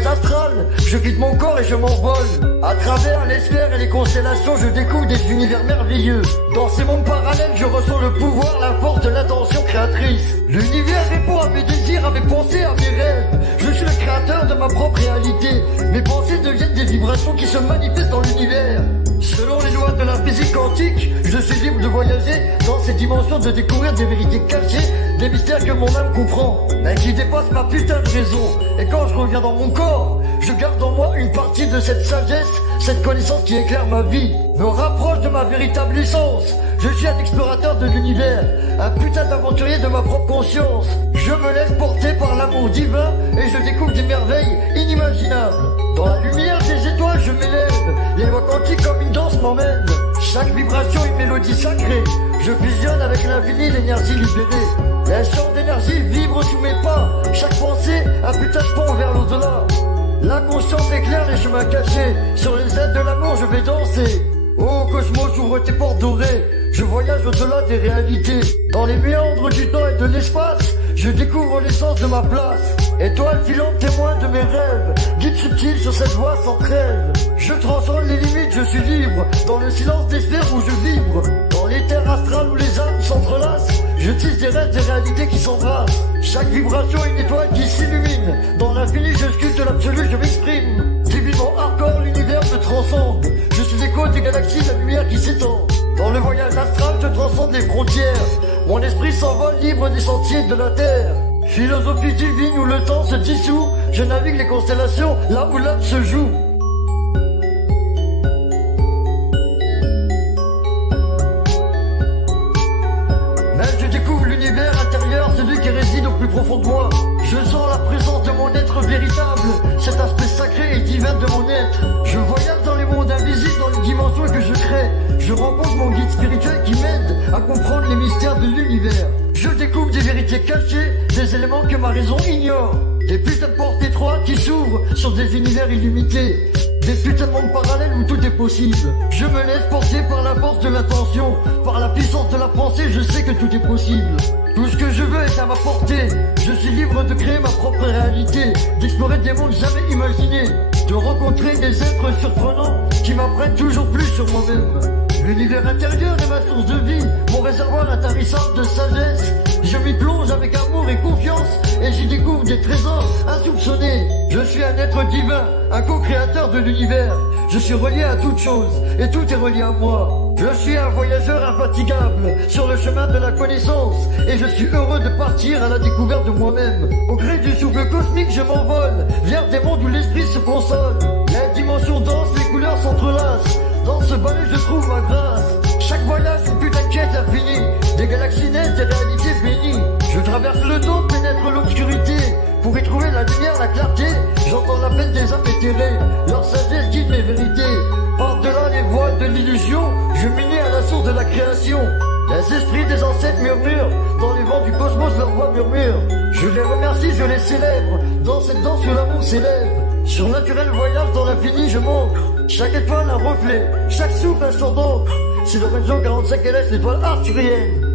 voyage astral, je quitte mon corps et je m'envole. À travers les sphères et les constellations, je découvre des univers merveilleux. Dans ces mondes parallèles, je ressens le pouvoir, la force de l'attention créatrice. L'univers répond à mes désirs, à mes pensées, à mes rêves. Je suis le créateur de ma propre réalité. Mes pensées deviennent des vibrations qui se manifestent dans l'univers. Selon les lois de la physique quantique, je suis libre de voyager dans ces dimensions, de découvrir des vérités cachées, des mystères que mon âme comprend, mais qui dépassent ma putain de raison. Et quand je reviens dans mon corps, je garde en moi une partie de cette sagesse, cette connaissance qui éclaire ma vie, me rapproche de ma véritable essence. Je suis un explorateur de l'univers, un putain d'aventurier de ma propre conscience. Je me laisse porter par l'amour divin et je découvre des merveilles inimaginables. Dans la lumière des étoiles, je m'élève. Les lois quantiques comme une danse m'emmènent. Chaque vibration, une mélodie sacrée. Je fusionne avec l'infini, l'énergie libérée. Les champs d'énergie vibrent sous mes pas. Chaque pensée, un putain de pont vers l'au-delà. La conscience éclaire les chemins cachés. Sur les ailes de l'amour, je vais danser. Oh cosmos, ouvre tes portes dorées. Je voyage au-delà des réalités. Dans les méandres du temps et de l'espace, je découvre l'essence de ma place. Étoile filante, témoin de mes rêves, guide subtil sur cette voie sans trêve. Je transcende les limites, je suis libre. Dans le silence des sphères où je vibre. Dans l'éther astral où les âmes s'entrelacent, je tisse des rêves, des réalités qui s'embrassent. Chaque vibration est une étoile qui s'illumine. Dans l'infini, je sculpte l'absolu, je m'exprime. Divinement hardcore, l'univers me transcende. Je suis l'écho des galaxies, la lumière qui s'étend. Dans le voyage astral, je transcende les frontières. Mon esprit s'envole libre des sentiers de la terre. Philosophie divine où le temps se dissout. Je navigue les constellations là où l'âme se joue. Mais je découvre l'univers intérieur, celui qui réside au plus profond de moi. Je sens la présence de mon être véritable, cet aspect sacré et divin de mon être. Je voyage dans les mondes invisibles, dans les dimensions que je crée. Je rencontre mon guide spirituel qui m'aide à comprendre les mystères de l'univers. Je découvre des vérités cachées, des éléments que ma raison ignore. Des putains de portes étroites qui s'ouvrent sur des univers illimités. Des putains de mondes parallèles où tout est possible. Je me laisse porter par la force de l'attention, par la puissance de la pensée, je sais que tout est possible. Tout ce que je veux est à ma portée. Je suis libre de créer ma propre réalité, d'explorer des mondes jamais imaginés, de rencontrer des êtres surprenants qui m'apprennent toujours plus sur moi-même. L'univers intérieur est ma source de vie, mon réservoir intarissable de sagesse. Je m'y plonge avec amour et confiance et j'y découvre des trésors insoupçonnés. Je suis un être divin, un co-créateur de l'univers. Je suis relié à toute chose et tout est relié à moi. Je suis un voyageur infatigable sur le chemin de la connaissance et je suis heureux de partir à la découverte de moi-même. Au gré du souffle cosmique, je m'envole vers des mondes où l'esprit se console. Les dimensions dansent, les couleurs s'entrelacent. Dans ce balai, je trouve ma grâce. Chaque voyage, une putain de quête infinie. Des galaxies naissent, des réalités bénies. Je traverse le temps, pénètre l'obscurité. Pour y trouver la lumière, la clarté, j'entends l'appel des âmes éthérées. Leur sagesse guide mes vérités. Par-delà les voiles de l'illusion, je m'unis à la source de la création. Les esprits des ancêtres murmurent, dans les vents du cosmos leur voix murmure. Je les remercie, je les célèbre, dans cette danse où l'amour s'élève. Surnaturel voyage dans l'infini, je m'ancre. Chaque étoile un reflet, chaque souffle un sort d'encre. C'est Lorenzo 45 LS, l'étoile arthurienne.